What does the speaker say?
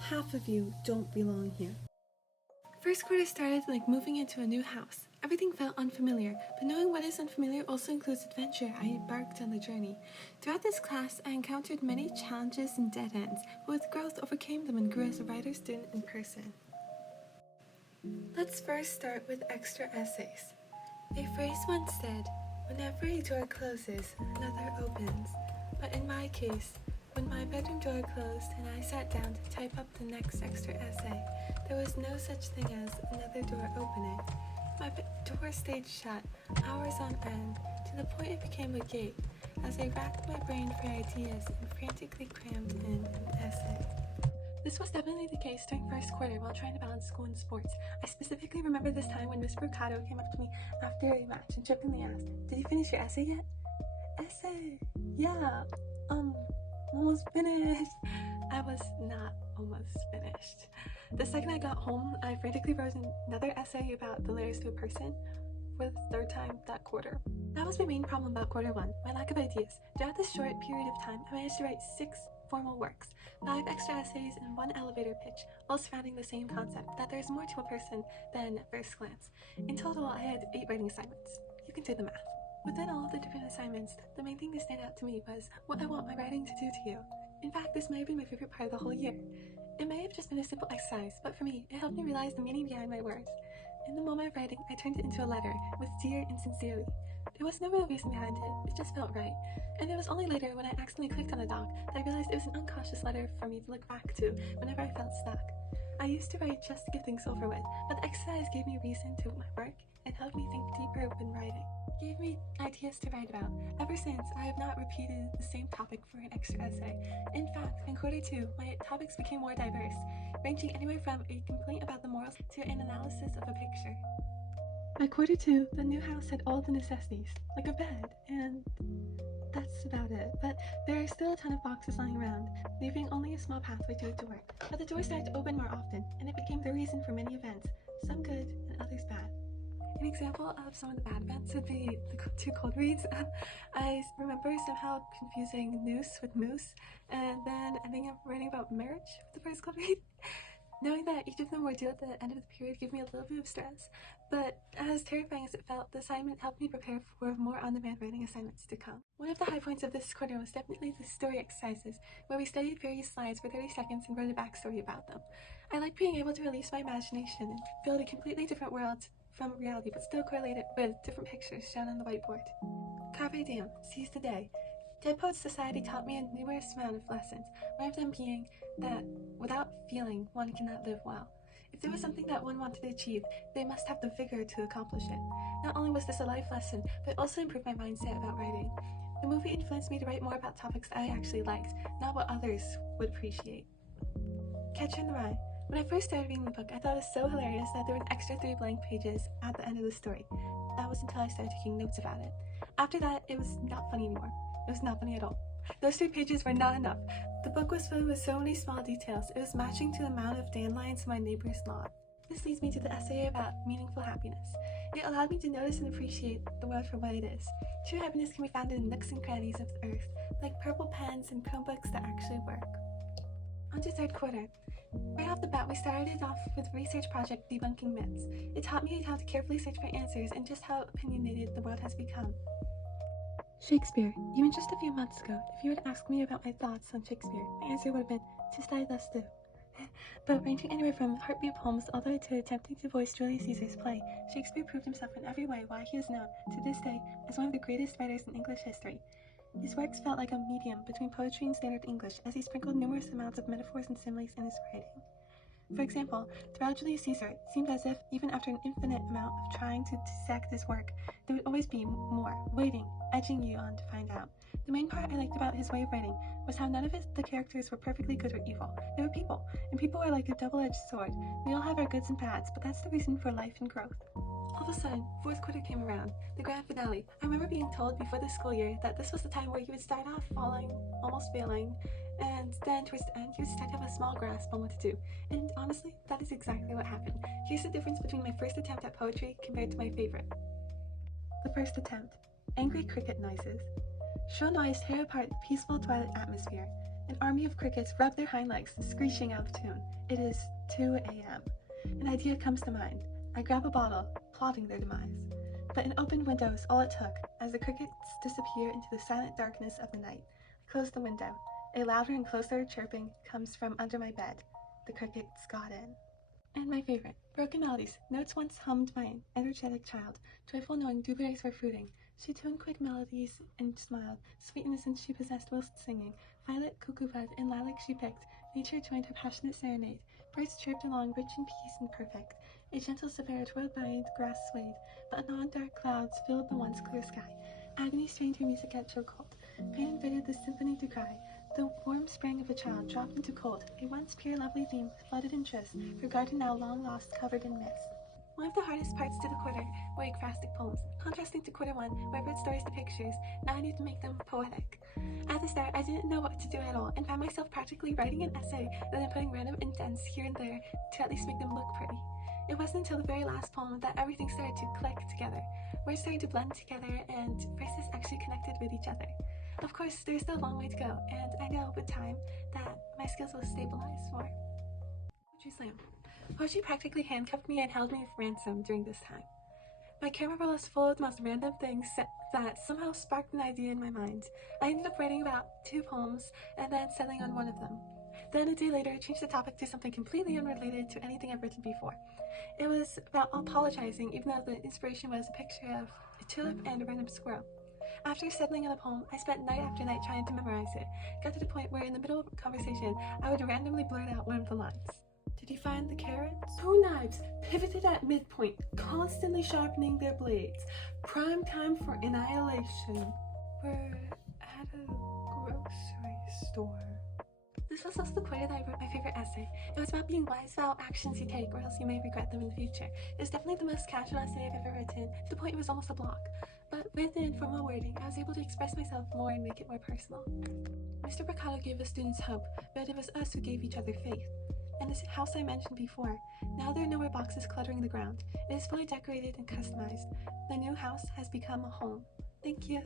Half of you don't belong here. First quarter started like moving into a new house. Everything felt unfamiliar, but knowing what is unfamiliar also includes adventure. I embarked on the journey. Throughout this class, I encountered many challenges and dead ends, but with growth overcame them and grew as a writer student in person. Let's first start with extra essays. A phrase once said, "Whenever a door closes, another opens." But in my case, when my bedroom door closed and I sat down to type up the next extra essay, there was no such thing as another door opening. My door stayed shut, hours on end, to the point it became a gate, as I racked my brain for ideas and frantically crammed in an essay. This was definitely the case during first quarter while trying to balance school and sports. I specifically remember this time when Miss Brocato came up to me after a match and jokingly asked, "Did you finish your essay yet?" Essay? Yeah, almost finished. I was not almost finished. The second I got home, I frantically wrote another essay about the layers to a person for the third time that quarter. That was my main problem about quarter one, my lack of ideas. Throughout this short period of time, I managed to write 6 formal works, 5 extra essays, and 1 elevator pitch, all surrounding the same concept, that there's more to a person than at first glance. In total, I had 8 writing assignments. You can do the math. Within all of the different assignments, the main thing that stood out to me was what I want my writing to do to you. In fact, this may have been my favorite part of the whole year. It may have just been a simple exercise, but for me, it helped me realize the meaning behind my words. In the moment of writing, I turned it into a letter, with dear and sincerely. There was no real reason behind it just felt right. And it was only later when I accidentally clicked on a doc that I realized it was an unconscious letter for me to look back to whenever I felt stuck. I used to write just to get things over with, but the exercise gave me a reason to my work and helped me think deeper when writing. It gave me ideas to write about. Ever since, I have not repeated the same topic for an extra essay. In fact, in quarter 2, my topics became more diverse, ranging anywhere from a complaint about the morals to an analysis of a picture. By quarter 2, the new house had all the necessities, like a bed, and that's about it. But there are still a ton of boxes lying around, leaving only a small pathway to a door. But the door started to open more often, and it became the reason for many events, some good and others bad. An example of some of the bad events would be the 2 cold reads. I remember somehow confusing noose with moose, and then ending up writing about marriage with the first cold read. Knowing that each of them were due at the end of the period gave me a little bit of stress, but as terrifying as it felt, the assignment helped me prepare for more on-demand writing assignments to come. One of the high points of this quarter was definitely the story exercises, where we studied various slides for 30 seconds and wrote a backstory about them. I like being able to release my imagination and build a completely different world from reality, but still correlate it with different pictures shown on the whiteboard. Carpe diem, seize the day. Dead Poets Society taught me a numerous amount of lessons, one of them being that without feeling, one cannot live well. If there was something that one wanted to achieve, they must have the vigor to accomplish it. Not only was this a life lesson, but it also improved my mindset about writing. The movie influenced me to write more about topics I actually liked, not what others would appreciate. Catcher in the Rye. When I first started reading the book, I thought it was so hilarious that there were an extra 3 blank pages at the end of the story. That was until I started taking notes about it. After that, it was not funny anymore. It was not funny at all. Those 3 pages were not enough. The book was filled with so many small details. It was matching to the amount of dandelions in my neighbor's lawn. This leads me to the essay about meaningful happiness. It allowed me to notice and appreciate the world for what it is. True happiness can be found in nooks and crannies of the earth, like purple pens and Chromebooks that actually work. On to third quarter. Right off the bat, we started off with a research project debunking myths. It taught me how to carefully search for answers and just how opinionated the world has become. Shakespeare. Even just a few months ago, if you were to ask me about my thoughts on Shakespeare, my answer would have been, "'Tis thy thus do." But ranging anywhere from heartbeat poems all the way to attempting to voice Julius Caesar's play, Shakespeare proved himself in every way why he is known, to this day, as one of the greatest writers in English history. His works felt like a medium between poetry and standard English, as he sprinkled numerous amounts of metaphors and similes in his writing. For example, throughout Julius Caesar, it seemed as if, even after an infinite amount of trying to dissect his work, there would always be more, waiting, edging you on to find out. The main part I liked about his way of writing was how none of the characters were perfectly good or evil. They were people, and people are like a double-edged sword. We all have our goods and bads, but that's the reason for life and growth. All of a sudden, fourth quarter came around, the grand finale. I remember being told before the school year that this was the time where you would start off falling, almost failing, and then towards the end you would start to have a small grasp on what to do. And honestly, that is exactly what happened. Here's the difference between my first attempt at poetry compared to my favorite. The first attempt. Angry cricket noises. Shrill noise tear apart the peaceful twilight atmosphere. An army of crickets rub their hind legs, screeching out of tune. It is 2 a.m. An idea comes to mind. I grab a bottle, plotting their demise. But an open window is all it took, as the crickets disappear into the silent darkness of the night. I close the window. A louder and closer chirping comes from under my bed. The crickets got in. And my favorite, broken melodies, notes once hummed by an energetic child, joyful knowing dewberries were fruiting. She tuned quick melodies and smiled, sweet innocence she possessed whilst singing. Violet, cuckoo bud, and lilac she picked. Nature joined her passionate serenade. Birds chirped along, rich in peace and perfect. A gentle severe twirled by and the grass swayed, but anon dark clouds filled the once clear sky. Agony strained her music at chokehold. Pain invited the symphony to cry. The warm spring of a child dropped into cold. A once pure lovely theme flooded in tryst, her garden now long lost, covered in mist. One of the hardest parts to the quarter were ekphrastic poems. Contrasting to quarter one, where I read stories to pictures, now I need to make them poetic. At the start, I didn't know what to do at all, and found myself practically writing an essay, then putting random indents here and there to at least make them look pretty. It wasn't until the very last poem that everything started to click together. Words started to blend together, and phrases actually connected with each other. Of course, there's still a long way to go, and I know with time that my skills will stabilize more. Poetry slam. Poetry practically handcuffed me and held me for ransom during this time. My camera roll is full of the most random things that somehow sparked an idea in my mind. I ended up writing about 2 poems and then settling on one of them. Then a day later, I changed the topic to something completely unrelated to anything I've written before. It was about apologizing, even though the inspiration was a picture of a tulip and a random squirrel. After settling on a poem, I spent night after night trying to memorize it. Got to the point where in the middle of a conversation, I would randomly blurt out one of the lines. Did you find the carrots? 2 knives, pivoted at midpoint, constantly sharpening their blades. Prime time for annihilation. We're at a grocery store. This was also the quarter that I wrote my favorite essay. It was about being wise about actions you take or else you may regret them in the future. It was definitely the most casual essay I've ever written, to the point it was almost a block. But with the informal wording, I was able to express myself more and make it more personal. Mr. Brocato gave us students hope, but it was us who gave each other faith. And this house I mentioned before, now there are no more boxes cluttering the ground. It is fully decorated and customized. The new house has become a home. Thank you.